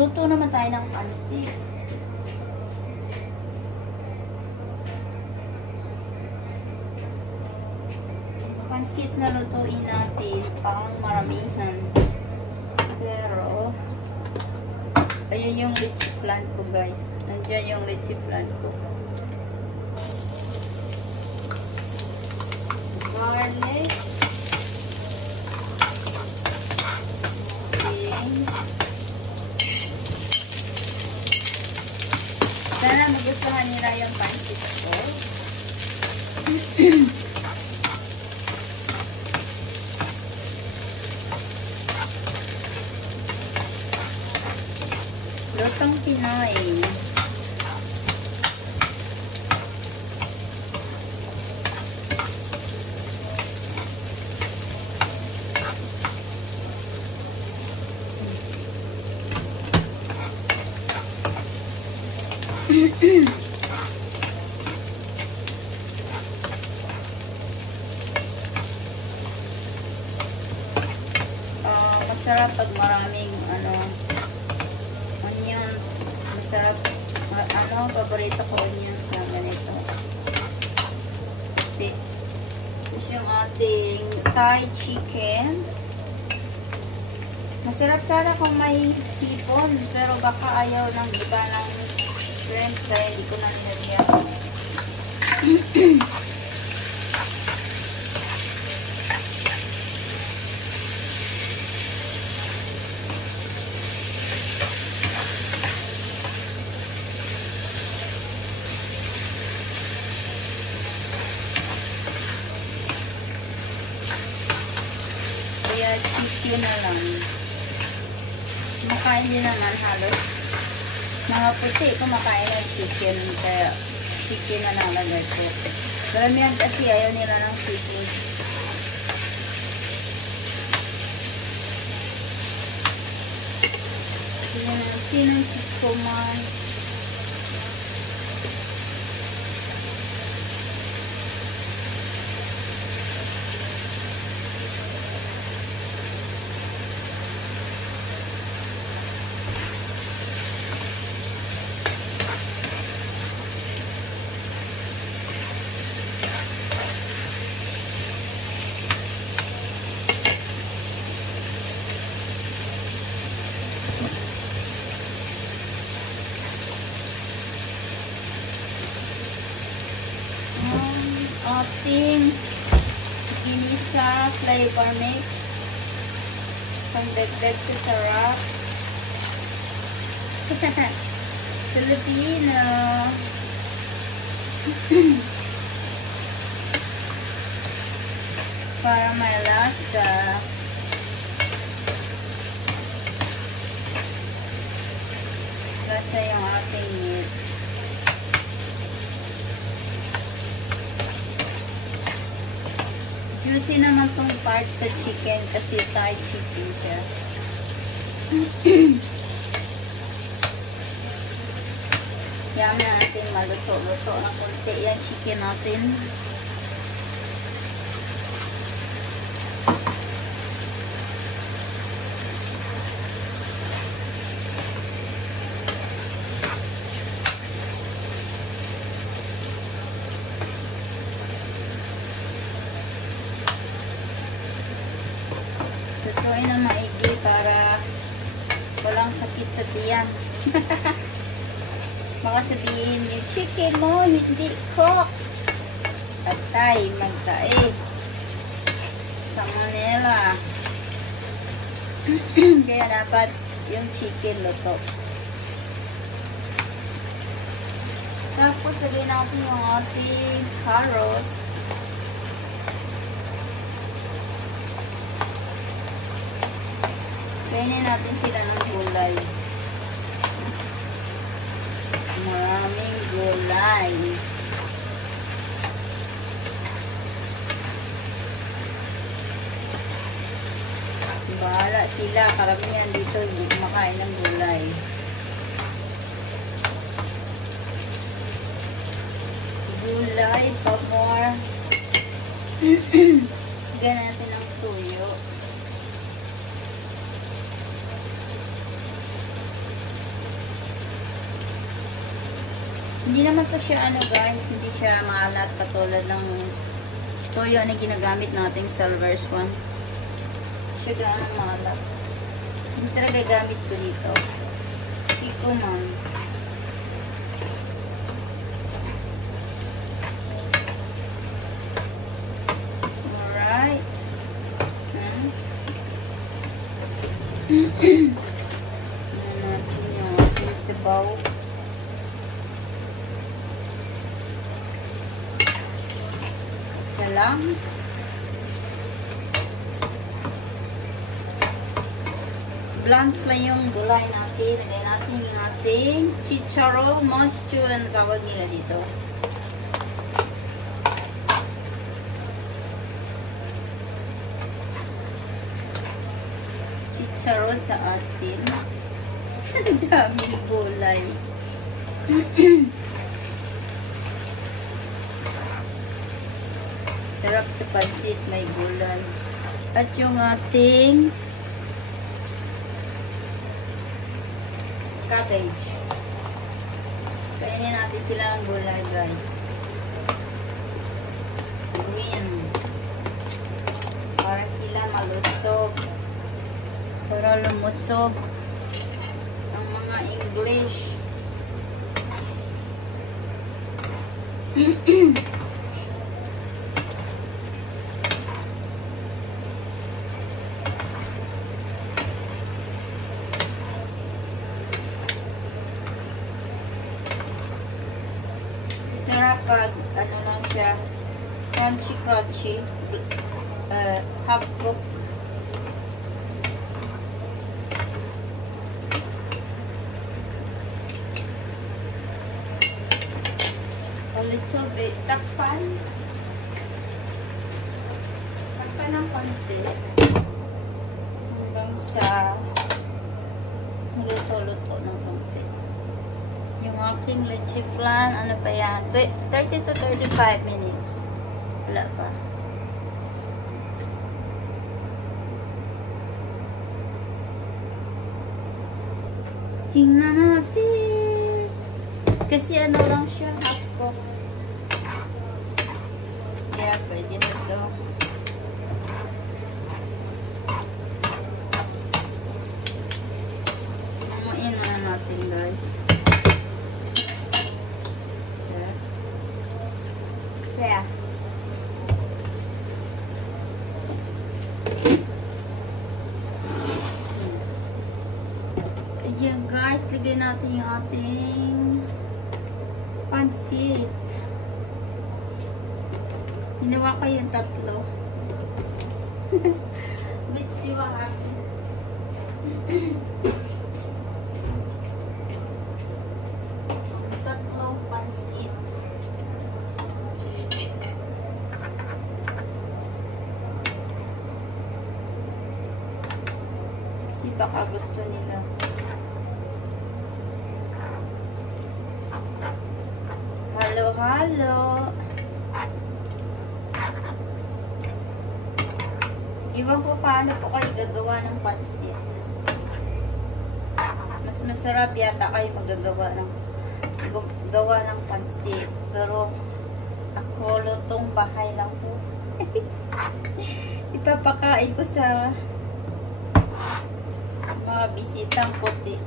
Magluto naman tayo ng pansit. Pansit na lutuin natin pang maramihan. Pero, ayun yung leche flan ko guys. Nandiyan yung leche flan ko. Garlic. Sana magustuhan nila yung pansit ko. Lutong Pinoy. Masarap pag maraming onions. Masarap, paborito ko onions na ganito. Tapos yung ating Thai chicken. Masarap sana kung may hipon, pero baka ayaw ng iba ng friends kaya hindi ko na nilagyan. Kaya chicken na lang. Kumakain din naman halos. Mga puti, kumakain ng chicken. Kaya chicken na nalagay ko. Karamihan kasi ayaw nila ng chicken. Sinong kumain. Ating ginisa flavor mix pangdagdag sa sarap. Filipino. Para may lasa. Lasa yung ating meat. Juicy naman tong part sa chicken kasi Thai chicken siya. Yaman na natin maluto-luto ng konti yan chicken natin. Lutuin na maigi para walang sakit sa tiyan. Baka sabihin yung chicken mo hindi cook. Patay, magtae. Sa Manila. Kaya dapat yung chicken luto. Tapos lagyan natin yung ating carrots. Kainin natin sila ng gulay. Maraming gulay. Bahala sila. Karamihan dito hindi kumakain ng gulay. Gulay pa more. Lagyan natin ng tuyo. Hindi naman to siya ano guys, hindi siya maalat katulad ng toyo na ginagamit nating silver swan. Siya gaano maalat. Hindi talaga gamit ko dito. Kikoman. Alright. Natin yung ating sabaw. Lang. Blanch lang yung gulay natin. Lagay natin yung ating chicharo, mostu, ang tawag nila dito. Chicharo sa atin. Ang daming gulay. Sarap sa pansit, may gulay. At yung ating cabbage. Kainin natin sila ng gulay, guys. Green. Para sila malusog. Para lumusog ang mga English. Sarap pag ano lang siya, crunchy, half cooked. A little bit, takpan ng konti hanggang sa luto-luto ng konti. Yung aking leche flan, ano pa yan? 30 to 35 minutes. Wala pa. Tingnan natin. Kasi ano lang siya, half cook. Kaya pwede na ito. Umuin na natin, guys. Yeah. Ayan guys, lagay natin yung ating pansit. Ginawa ko yung tatlo. Let's see what happens. Tatlong pansit. Baka gusto nila. Halo. Iwan ko paano po kayo gagawa ng pansit. Mas masarap yata kayo magagawa ng pansit. Pero ako lutong bahay lang po. Ipapakain ko sa mga bisitang puti.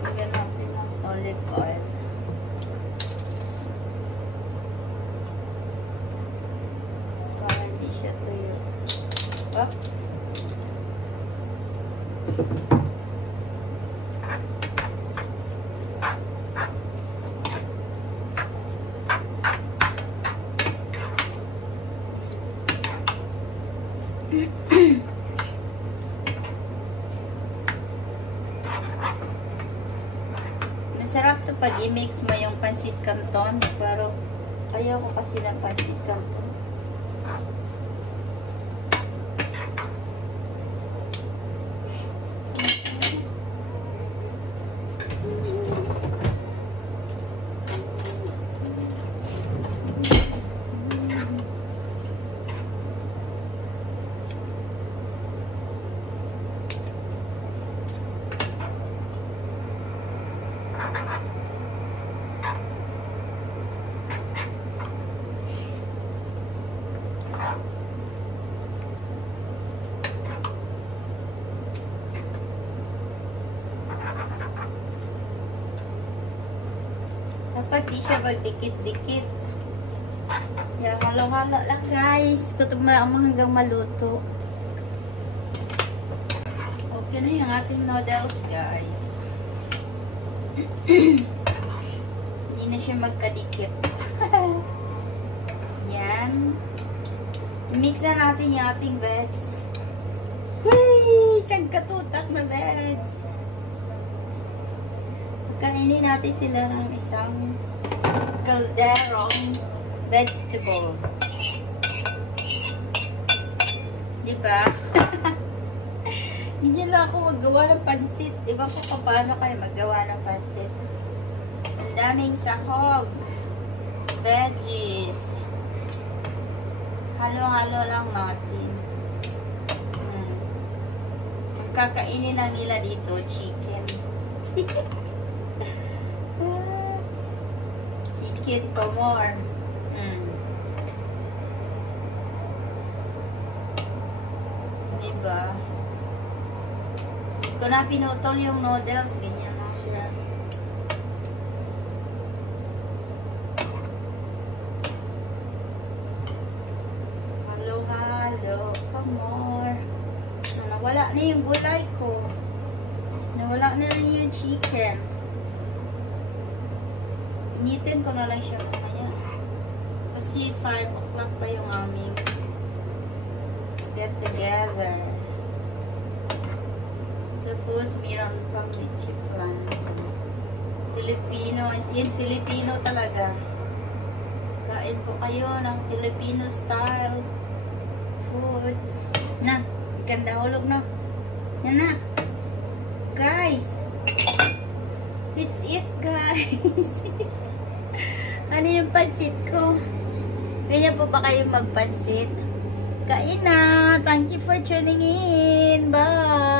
Lagyan natin ng olive oil. Para hindi siya tuyo. Up. Masarap to pag i-mix mo yung pansit canton, pero ayaw ko kasi ng pansit canton. Dapat di siya magdikit-dikit. Kaya halo-halo lang guys. Kutub mo hanggang maluto. Okay na yung ating noodles guys. Hindi na siya magkadikit. Yan. Mix na natin yung ating veg. Hey! Isang katutak na veg. Kainin natin sila ng isang calderong vegetable. Diba? Hindi lang ako maggawa ng pansit. Diba po paano kayo maggawa ng pansit? Ang daming sahog. Veggies. Halo-halo lang natin. Kakainin lang nila dito, chicken. Chicken for more. Diba? Kung na pinutol yung noodles, ganyan lang siya. Halo-halo. For more. Nawala na yung gulay ko. Nawala na rin yung chicken. Initin ko na lang siya mamaya. Kasi 5 o'clock pa yung aming get together. Tapos, mayroon pang leche flan. Filipino. As in, Filipino talaga. Kain po kayo ng Filipino style food. Na, ganda hulog na. Yan na. Guys. It's it, guys. Ano yung pansit ko? Ganyan po ba kayo magpansit? Kain na. Thank you for tuning in. Bye.